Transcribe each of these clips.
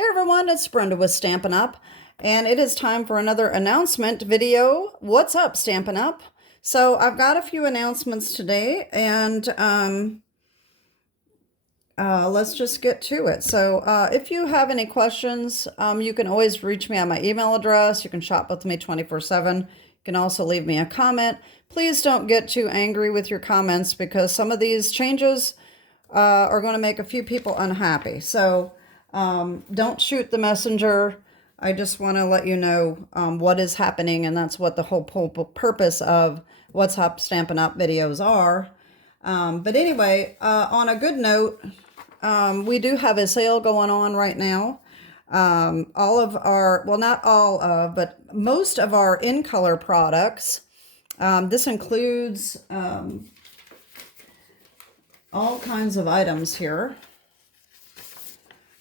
Hey everyone, it's Brenda with Stampin' Up, and it is time for another announcement video. What's up, Stampin' Up? So I've got a few announcements today, and let's just get to it. So if you have any questions, you can always reach me on my email address. You can shop with me 24/7. You can also leave me a comment. Please don't get too angry with your comments because some of these changes are going to make a few people unhappy. So don't shoot the messenger. I just want to let you know what is happening, and that's what the whole purpose of What's Up Stampin' Up videos are. But anyway, on a good note, we do have a sale going on right now. All of our, well, not all of, but most of our in-color products, this includes all kinds of items here.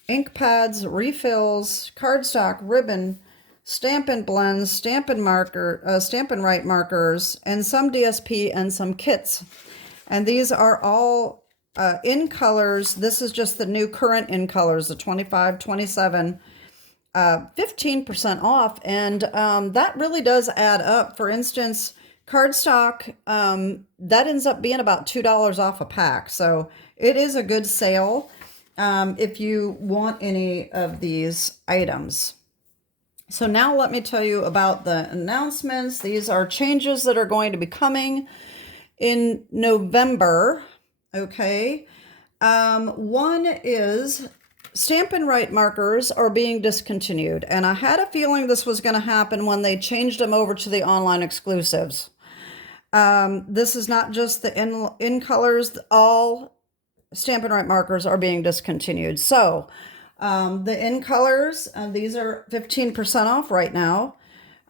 Ink pads, refills, cardstock, ribbon, Stampin' blends, Stampin' Write markers, and some DSP and some kits. And these are all in colors. This is just the new current in colors, the 25, 27, 15% off. And that really does add up. For instance, cardstock, that ends up being about $2 off a pack. So it is a good sale. If you want any of these items. So now let me tell you about the announcements. These are changes that are going to be coming in November. Okay. One is Stampin Write markers are being discontinued. And I had a feeling this was going to happen when they changed them over to the online exclusives. This is not just the in colors, all Stampin' Write markers are being discontinued. So the in colors, these are 15% off right now.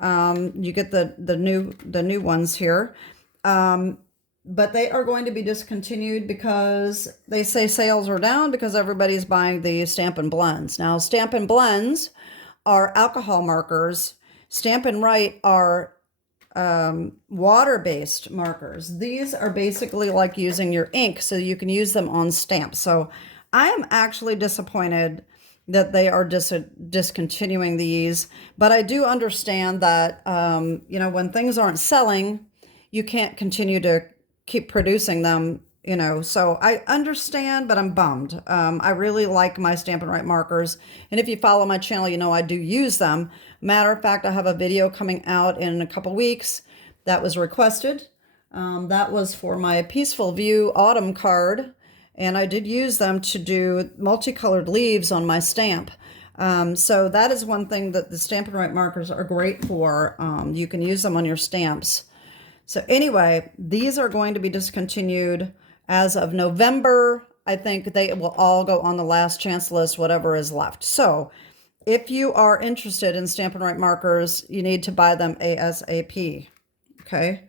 You get the new ones here. But they are going to be discontinued because they say sales are down because everybody's buying the Stampin' blends. Now, Stampin' blends are alcohol markers. Stampin' Write are water-based markers. These are basically like using your ink, so you can use them on stamps. So I am actually disappointed that they are discontinuing these, but I do understand that, you know, when things aren't selling, you can't continue to keep producing them, you know, so I understand, but I'm bummed. I really like my Stampin' Write markers, and if you follow my channel, you know I do use them. Matter of fact, I have a video coming out in a couple weeks that was requested. That was for my Peaceful View autumn card, and I did use them to do multicolored leaves on my stamp. So that is one thing that the Stampin' Write markers are great for. You can use them on your stamps. So anyway, these are going to be discontinued as of November. I think they will all go on the last chance list, whatever is left. So if you are interested in Stampin' Write markers, you need to buy them ASAP. Okay.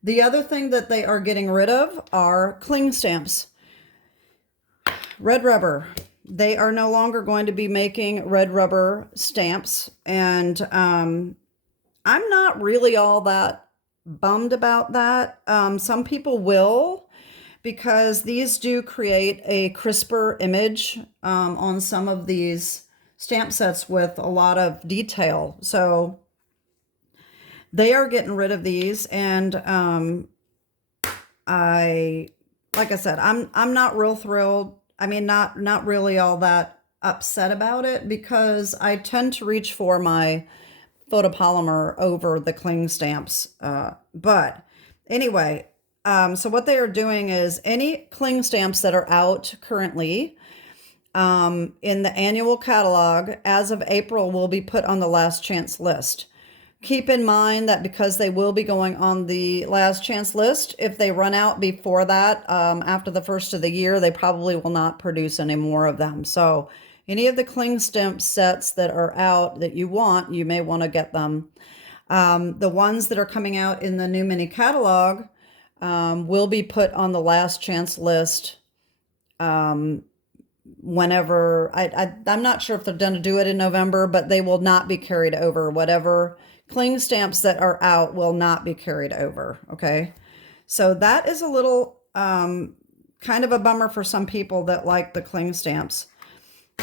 The other thing that they are getting rid of are cling stamps. Red rubber. They are no longer going to be making red rubber stamps. And I'm not really all that bummed about that. Some people will, because these do create a crisper image on some of these stamp sets with a lot of detail. So they are getting rid of these, and like I said, I'm not real thrilled. I mean, not really all that upset about it, because I tend to reach for my photopolymer over the cling stamps. But anyway, so what they are doing is any cling stamps that are out currently in the annual catalog as of April will be put on the last chance list. Keep in mind that because they will be going on the last chance list, if they run out before that, after the first of the year, they probably will not produce any more of them. So any of the cling stamp sets that are out that you want, you may want to get them. The ones that are coming out in the new mini catalog will be put on the last chance list whenever. I'm not sure if they're going to do it in November, but they will not be carried over. Whatever cling stamps that are out will not be carried over. Okay, so that is a little kind of a bummer for some people that like the cling stamps.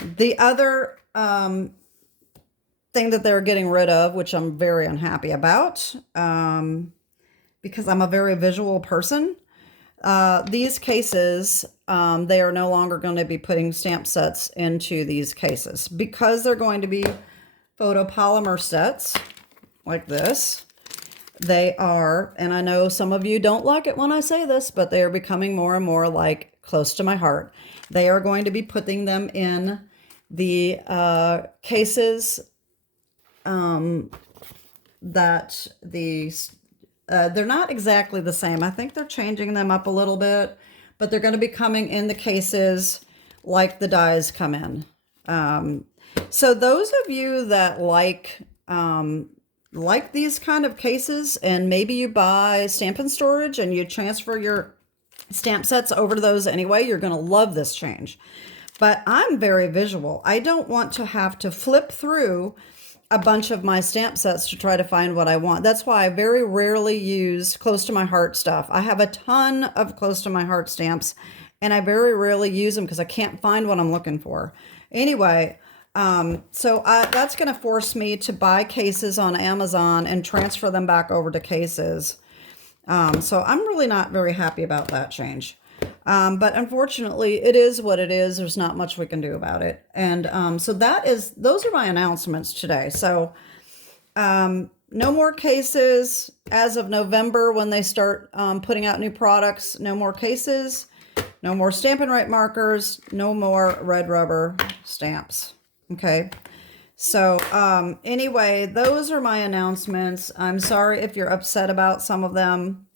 The other thing that they're getting rid of, which I'm very unhappy about, because I'm a very visual person. These cases, they are no longer going to be putting stamp sets into these cases because they're going to be photopolymer sets like this. They are, and I know some of you don't like it when I say this, but they are becoming more and more like close to my heart. They are going to be putting them in the cases that they're not exactly the same. I think they're changing them up a little bit, but they're going to be coming in the cases like the dies come in. So those of you that like these kind of cases, and maybe you buy Stampin' Storage and you transfer your stamp sets over to those anyway, you're going to love this change. But I'm very visual. I don't want to have to flip through a bunch of my stamp sets to try to find what I want. That's why I very rarely use close to my heart stuff. I have a ton of close to my heart stamps, and I very rarely use them because I can't find what I'm looking for. Anyway, so that's going to force me to buy cases on Amazon and transfer them back over to cases. So I'm really not very happy about that change. But unfortunately, it is what it is. There's not much we can do about it. And so those are my announcements today. So no more cases as of November when they start putting out new products. No more cases. No more Stampin' Write markers. No more red rubber stamps. Okay. So anyway, those are my announcements. I'm sorry if you're upset about some of them.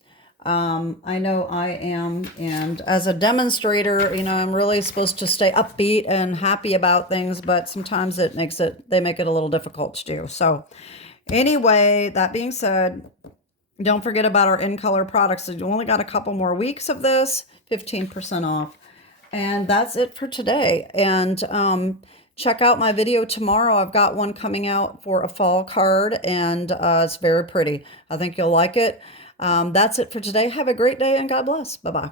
I know I am, and as a demonstrator, you know, I'm really supposed to stay upbeat and happy about things, but sometimes they make it a little difficult to do. So anyway, that being said, don't forget about our in color products. We've only got a couple more weeks of this, 15% off. And that's it for today. And check out my video tomorrow. I've got one coming out for a fall card, and it's very pretty. I think you'll like it. That's it for today. Have a great day and God bless. Bye-bye.